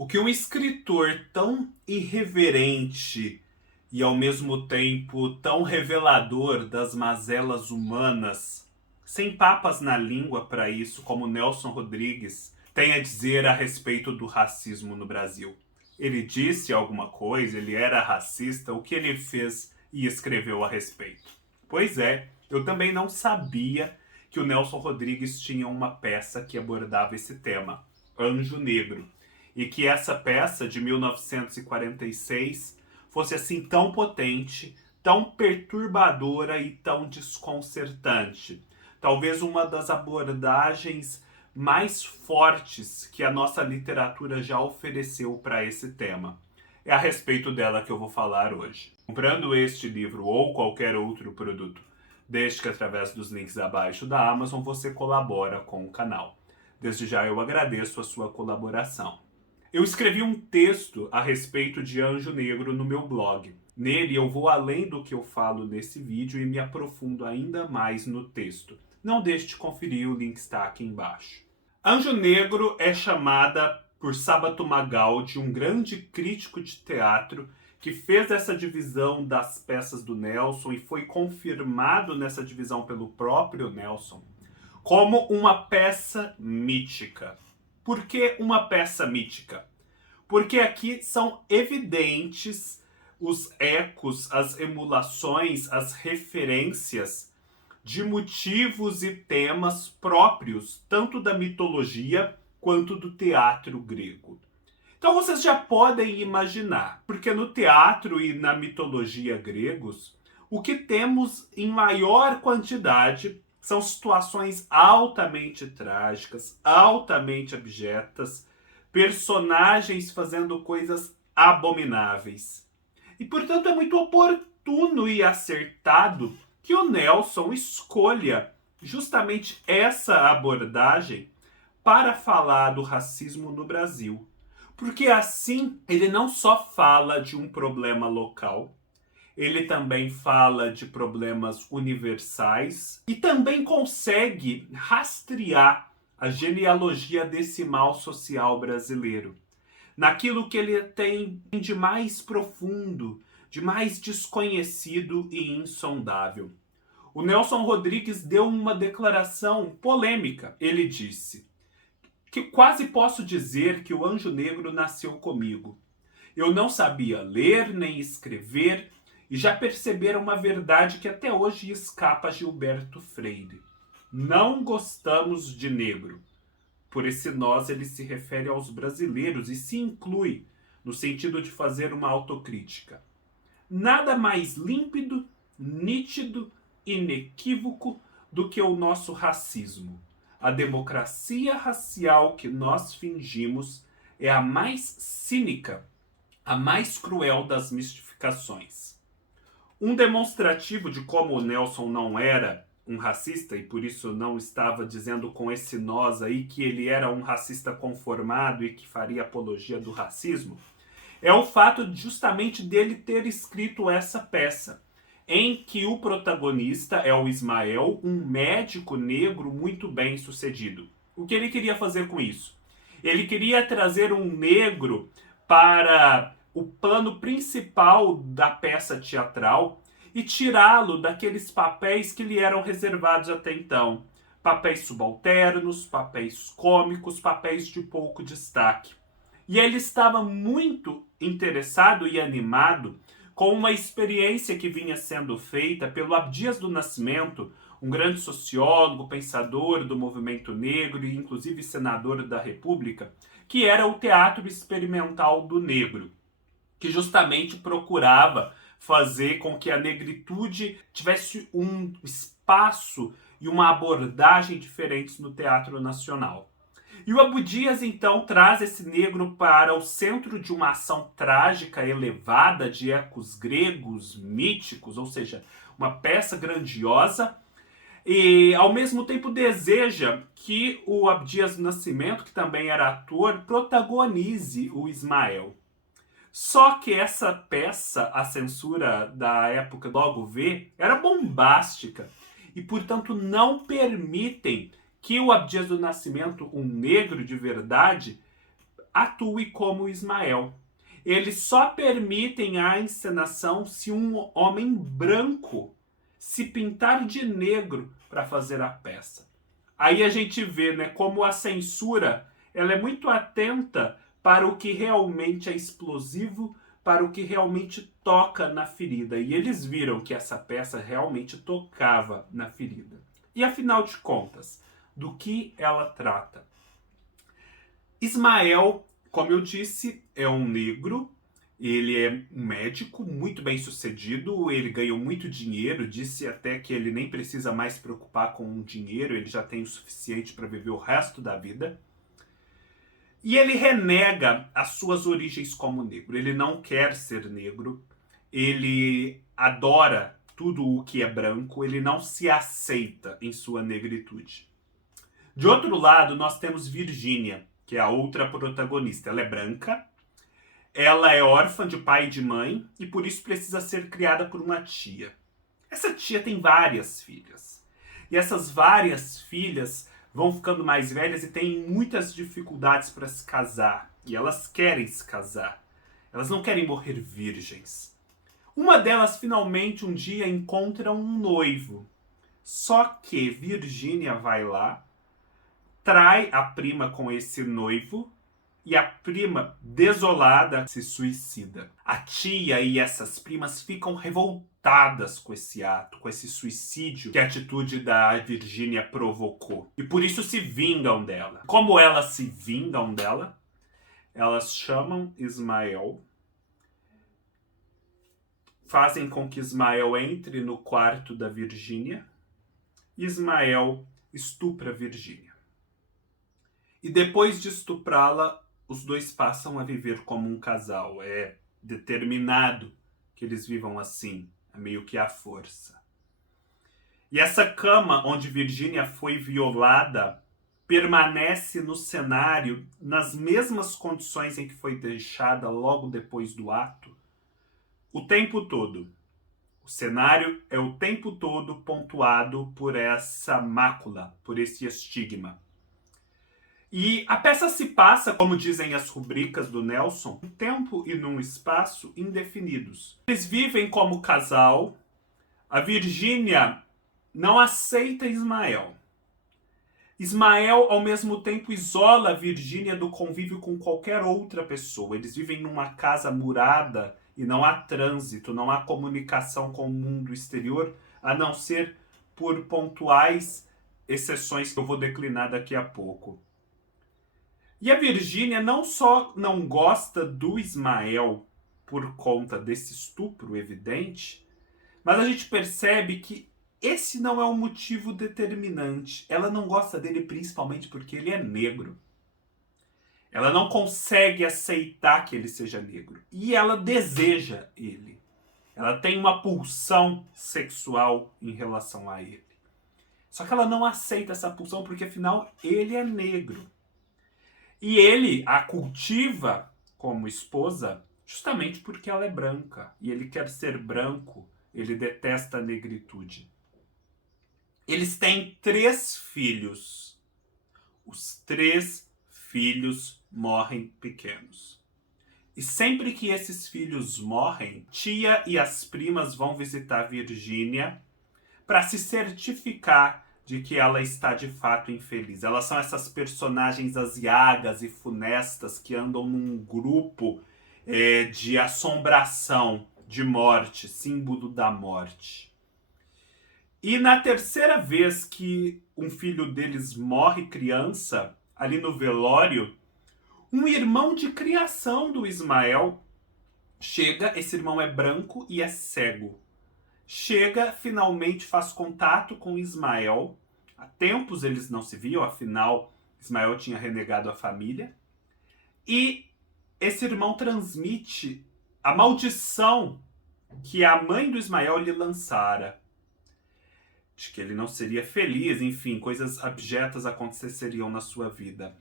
O que um escritor tão irreverente e ao mesmo tempo tão revelador das mazelas humanas, sem papas na língua para isso, como Nelson Rodrigues, tem a dizer a respeito do racismo no Brasil? Ele disse alguma coisa, ele era racista, o que ele fez e escreveu a respeito? Pois é, eu também não sabia que o Nelson Rodrigues tinha uma peça que abordava esse tema, Anjo Negro, e que essa peça de 1946 fosse assim tão potente, tão perturbadora e tão desconcertante. Talvez uma das abordagens mais fortes que a nossa literatura já ofereceu para esse tema. É a respeito dela que eu vou falar hoje. Comprando este livro ou qualquer outro produto, desde que através dos links abaixo da Amazon você colabora com o canal. Desde já eu agradeço a sua colaboração. Eu escrevi um texto a respeito de Anjo Negro no meu blog. Nele eu vou além do que eu falo nesse vídeo e me aprofundo ainda mais no texto. Não deixe de conferir, o link está aqui embaixo. Anjo Negro é chamada por Sábato Magaldi, um grande crítico de teatro que fez essa divisão das peças do Nelson e foi confirmado nessa divisão pelo próprio Nelson, como uma peça mítica. Por que uma peça mítica? Porque aqui são evidentes os ecos, as emulações, as referências de motivos e temas próprios, tanto da mitologia quanto do teatro grego. Então vocês já podem imaginar, porque no teatro e na mitologia gregos, o que temos em maior quantidade são situações altamente trágicas, altamente abjetas, personagens fazendo coisas abomináveis. E, portanto, é muito oportuno e acertado que o Nelson escolha justamente essa abordagem para falar do racismo no Brasil. Porque assim ele não só fala de um problema local, ele também fala de problemas universais e também consegue rastrear a genealogia desse mal social brasileiro, naquilo que ele tem de mais profundo, de mais desconhecido e insondável. O Nelson Rodrigues deu uma declaração polêmica. Ele disse que quase posso dizer que o Anjo Negro nasceu comigo. Eu não sabia ler nem escrever e já perceberam uma verdade que até hoje escapa a Gilberto Freire. Não gostamos de negro. Por esse nós ele se refere aos brasileiros e se inclui no sentido de fazer uma autocrítica. Nada mais límpido, nítido, inequívoco do que o nosso racismo. A democracia racial que nós fingimos é a mais cínica, a mais cruel das mistificações. Um demonstrativo de como o Nelson não era um racista e por isso não estava dizendo com esse nós aí que ele era um racista conformado e que faria apologia do racismo, é o fato justamente dele ter escrito essa peça, em que o protagonista é o Ismael, um médico negro muito bem sucedido. O que ele queria fazer com isso? Ele queria trazer um negro para o plano principal da peça teatral e tirá-lo daqueles papéis que lhe eram reservados até então. Papéis subalternos, papéis cômicos, papéis de pouco destaque. E ele estava muito interessado e animado com uma experiência que vinha sendo feita pelo Abdias do Nascimento, um grande sociólogo, pensador do movimento negro e inclusive senador da República, que era o teatro experimental do negro, que justamente procurava fazer com que a negritude tivesse um espaço e uma abordagem diferentes no teatro nacional. E o Abdias, então, traz esse negro para o centro de uma ação trágica elevada de ecos gregos, míticos, ou seja, uma peça grandiosa, e ao mesmo tempo deseja que o Abdias do Nascimento, que também era ator, protagonize o Ismael. Só que essa peça, a censura da época logo vê, era bombástica e, portanto, não permitem que o Abdias do Nascimento, um negro de verdade, atue como Ismael. Eles só permitem a encenação se um homem branco se pintar de negro para fazer a peça. Aí a gente vê, né, como a censura ela é muito atenta para o que realmente é explosivo, para o que realmente toca na ferida. E eles viram que essa peça realmente tocava na ferida. E afinal de contas, do que ela trata? Ismael, como eu disse, é um negro. Ele é um médico muito bem sucedido, ele ganhou muito dinheiro, disse até que ele nem precisa mais se preocupar com o dinheiro, ele já tem o suficiente para viver o resto da vida. E ele renega as suas origens como negro, ele não quer ser negro, ele adora tudo o que é branco, ele não se aceita em sua negritude. De outro lado, nós temos Virgínia, que é a outra protagonista. Ela é branca, ela é órfã de pai e de mãe e por isso precisa ser criada por uma tia. Essa tia tem várias filhas. E essas várias filhas vão ficando mais velhas e têm muitas dificuldades para se casar. E elas querem se casar. Elas não querem morrer virgens. Uma delas finalmente um dia encontra um noivo. Só que Virgínia vai lá, trai a prima com esse noivo e a prima, desolada, se suicida. A tia e essas primas ficam revoltadas com esse ato, com esse suicídio que a atitude da Virgínia provocou. E por isso se vingam dela. Como elas se vingam dela? Elas chamam Ismael, fazem com que Ismael entre no quarto da Virgínia. Ismael estupra Virgínia. E depois de estuprá-la, os dois passam a viver como um casal. É determinado que eles vivam assim, meio que à força. E essa cama onde Virgínia foi violada permanece no cenário nas mesmas condições em que foi deixada logo depois do ato, o tempo todo. O cenário é o tempo todo pontuado por essa mácula, por esse estigma. E a peça se passa, como dizem as rubricas do Nelson, num tempo e num espaço indefinidos. Eles vivem como casal. A Virgínia não aceita Ismael. Ismael, ao mesmo tempo, isola a Virgínia do convívio com qualquer outra pessoa. Eles vivem numa casa murada e não há trânsito, não há comunicação com o mundo exterior, a não ser por pontuais exceções que eu vou declinar daqui a pouco. E a Virgínia não só não gosta do Ismael por conta desse estupro evidente, mas a gente percebe que esse não é um motivo determinante. Ela não gosta dele principalmente porque ele é negro. Ela não consegue aceitar que ele seja negro. E ela deseja ele. Ela tem uma pulsão sexual em relação a ele. Só que ela não aceita essa pulsão porque afinal ele é negro. E ele a cultiva como esposa justamente porque ela é branca. E ele quer ser branco. Ele detesta a negritude. Eles têm 3 filhos. Os 3 filhos morrem pequenos. E sempre que esses filhos morrem, tia e as primas vão visitar Virgínia para se certificar de que ela está de fato infeliz. Elas são essas personagens aziagas e funestas que andam num grupo de assombração, de morte, símbolo da morte. E na terceira vez que um filho deles morre criança, ali no velório, um irmão de criação do Ismael chega, esse irmão é branco e é cego. Chega, finalmente faz contato com Ismael. Há tempos eles não se viam, afinal Ismael tinha renegado a família. E esse irmão transmite a maldição que a mãe do Ismael lhe lançara. De que ele não seria feliz, enfim, coisas abjetas aconteceriam na sua vida.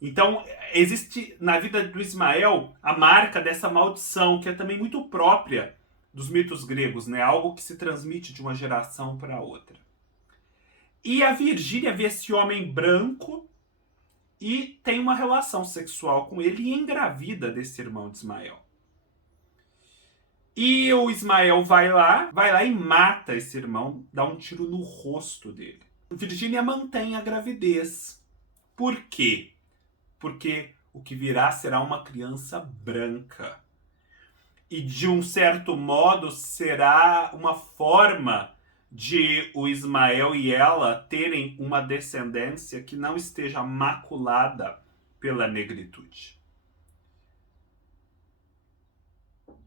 Então, existe na vida do Ismael a marca dessa maldição, que é também muito própria dos mitos gregos, né? Algo que se transmite de uma geração para outra. E a Virgínia vê esse homem branco e tem uma relação sexual com ele e engravida desse irmão de Ismael. E o Ismael vai lá e mata esse irmão, dá um tiro no rosto dele. Virgínia mantém a gravidez. Por quê? Porque o que virá será uma criança branca. E de um certo modo será uma forma de o Ismael e ela terem uma descendência que não esteja maculada pela negritude.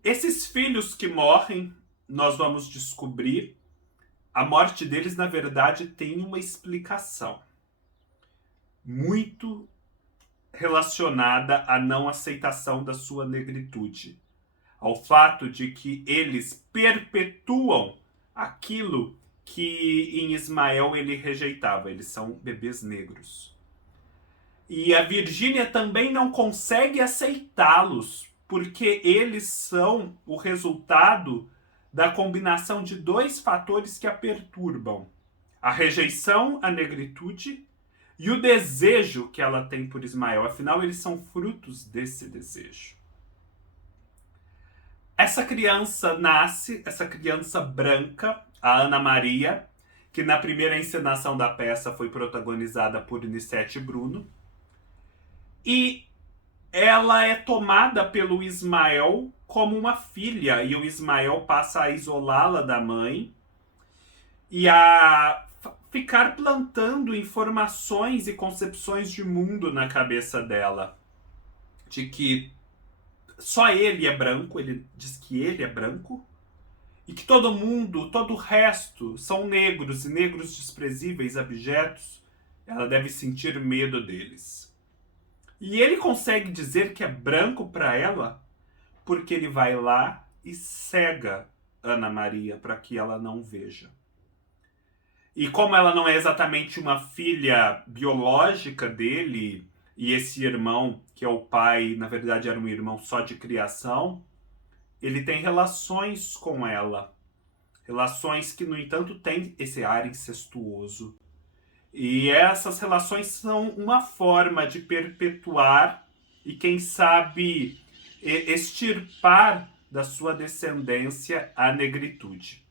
Esses filhos que morrem, nós vamos descobrir, a morte deles, na verdade, tem uma explicação muito relacionada à não aceitação da sua negritude, ao fato de que eles perpetuam aquilo que em Ismael ele rejeitava. Eles são bebês negros. E a Virgínia também não consegue aceitá-los, porque eles são o resultado da combinação de dois fatores que a perturbam: a rejeição à negritude e o desejo que ela tem por Ismael. Afinal, eles são frutos desse desejo. Essa criança nasce, essa criança branca, a Ana Maria, que na primeira encenação da peça foi protagonizada por Nissete Bruno, e ela é tomada pelo Ismael como uma filha, e o Ismael passa a isolá-la da mãe e a ficar plantando informações e concepções de mundo na cabeça dela, de que só ele é branco, ele diz que ele é branco, e que todo mundo, todo o resto são negros, e negros desprezíveis, abjetos. Ela deve sentir medo deles. E ele consegue dizer que é branco para ela porque ele vai lá e cega Ana Maria para que ela não veja. E como ela não é exatamente uma filha biológica dele, e esse irmão, que é o pai, na verdade era um irmão só de criação, ele tem relações com ela. Relações que, no entanto, têm esse ar incestuoso. E essas relações são uma forma de perpetuar e, quem sabe, extirpar da sua descendência a negritude.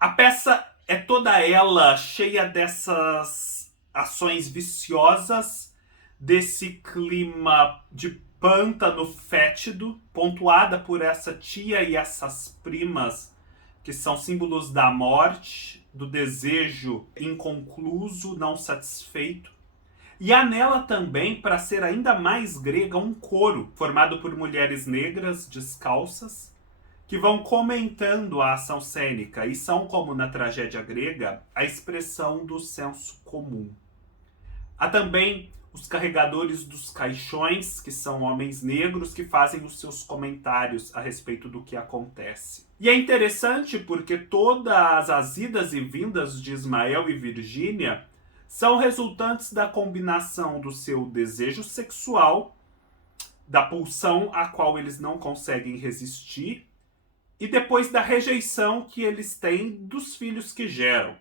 A peça é toda ela cheia dessas ações viciosas, desse clima de pântano fétido, pontuada por essa tia e essas primas que são símbolos da morte, do desejo inconcluso, não satisfeito. E há nela também, para ser ainda mais grega, um coro formado por mulheres negras descalças que vão comentando a ação cênica e são, como na tragédia grega, a expressão do senso comum. Há também os carregadores dos caixões, que são homens negros que fazem os seus comentários a respeito do que acontece. E é interessante porque todas as idas e vindas de Ismael e Virgínia são resultantes da combinação do seu desejo sexual, da pulsão a qual eles não conseguem resistir, e depois da rejeição que eles têm dos filhos que geram.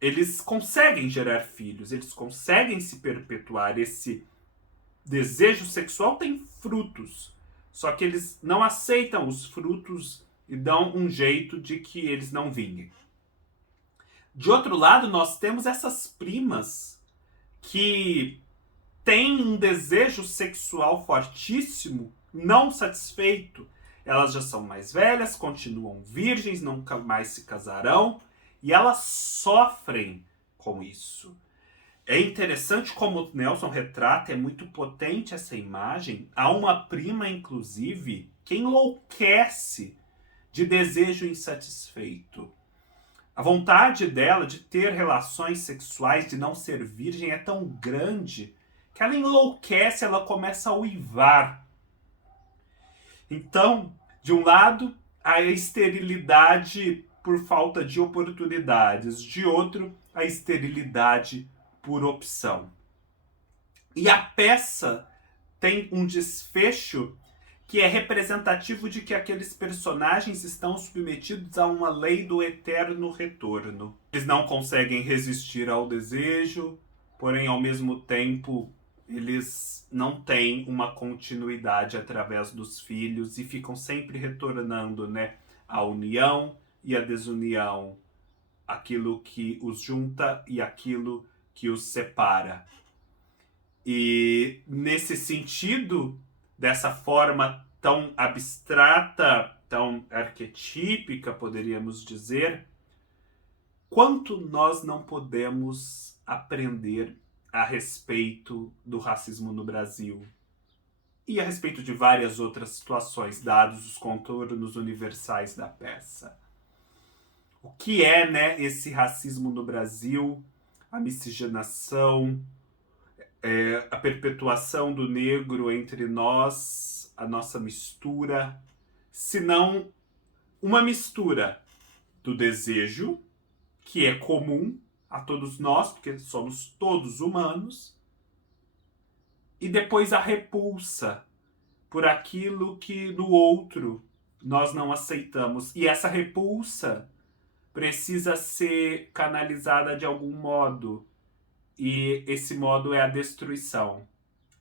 Eles conseguem gerar filhos, eles conseguem se perpetuar. Esse desejo sexual tem frutos, só que eles não aceitam os frutos e dão um jeito de que eles não vinguem. De outro lado, nós temos essas primas que têm um desejo sexual fortíssimo, não satisfeito. Elas já são mais velhas, continuam virgens, nunca mais se casarão, e elas sofrem com isso. É interessante como o Nelson retrata, é muito potente essa imagem. Há uma prima, inclusive, que enlouquece de desejo insatisfeito. A vontade dela de ter relações sexuais, de não ser virgem, é tão grande que ela enlouquece, ela começa a uivar. Então, de um lado, a esterilidade por falta de oportunidades, de outro, a esterilidade por opção. E a peça tem um desfecho que é representativo de que aqueles personagens estão submetidos a uma lei do eterno retorno. Eles não conseguem resistir ao desejo, porém, ao mesmo tempo, eles não têm uma continuidade através dos filhos e ficam sempre retornando, né, à união e à desunião, aquilo que os junta e aquilo que os separa. E nesse sentido, dessa forma tão abstrata, tão arquetípica, poderíamos dizer, quanto nós não podemos aprender a respeito do racismo no Brasil e a respeito de várias outras situações, dados os contornos universais da peça. O que é, né, esse racismo no Brasil, a miscigenação, a perpetuação do negro entre nós, a nossa mistura, se não uma mistura do desejo, que é comum a todos nós, porque somos todos humanos, e depois a repulsa por aquilo que no outro nós não aceitamos. E essa repulsa precisa ser canalizada de algum modo, e esse modo é a destruição.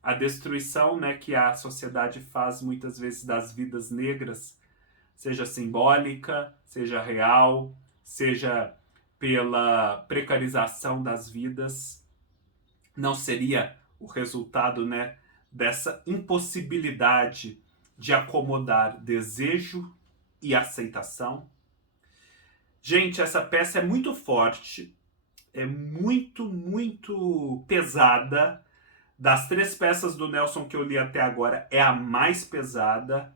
A destruição, né, que a sociedade faz muitas vezes das vidas negras, seja simbólica, seja real, seja pela precarização das vidas, não seria o resultado, né, dessa impossibilidade de acomodar desejo e aceitação? Gente, essa peça é muito forte, é muito pesada. Das 3 peças do Nelson que eu li até agora, é a mais pesada.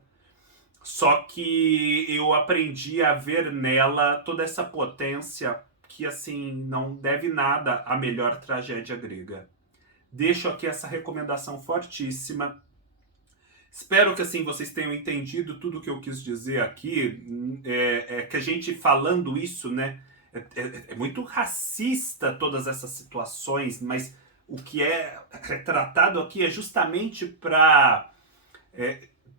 Só que eu aprendi a ver nela toda essa potência que, assim, não deve nada à melhor tragédia grega. Deixo aqui essa recomendação fortíssima. Espero que, assim, vocês tenham entendido tudo o que eu quis dizer aqui. Que a gente falando isso, né, é muito racista todas essas situações, mas o que é retratado aqui é justamente para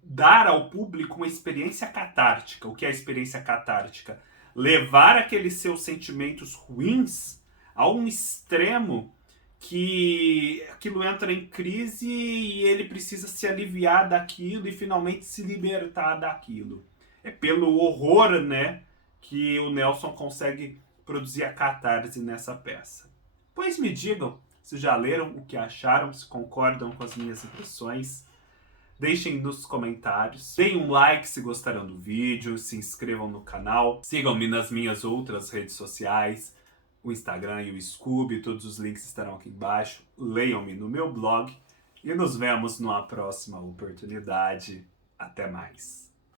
dar ao público uma experiência catártica. O que é a experiência catártica? Levar aqueles seus sentimentos ruins a um extremo que aquilo entra em crise e ele precisa se aliviar daquilo e finalmente se libertar daquilo. É pelo horror, né, que o Nelson consegue produzir a catarse nessa peça. Pois me digam se já leram, o que acharam, se concordam com as minhas impressões. Deixem nos comentários. Deem um like se gostaram do vídeo, se inscrevam no canal. Sigam-me nas minhas outras redes sociais, o Instagram e o Scooby, todos os links estarão aqui embaixo. Leiam-me no meu blog e nos vemos numa próxima oportunidade. Até mais.